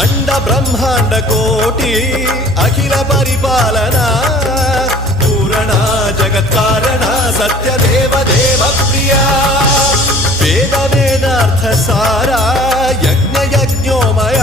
అండ బ్రహ్మాండ కోటి అఖిల పరిపాలన పూరణ జగత్కారణ సత్యదేవ దేవ ప్రియ వేద వేదార్థ సారా యజ్ఞ యజ్ఞోమయ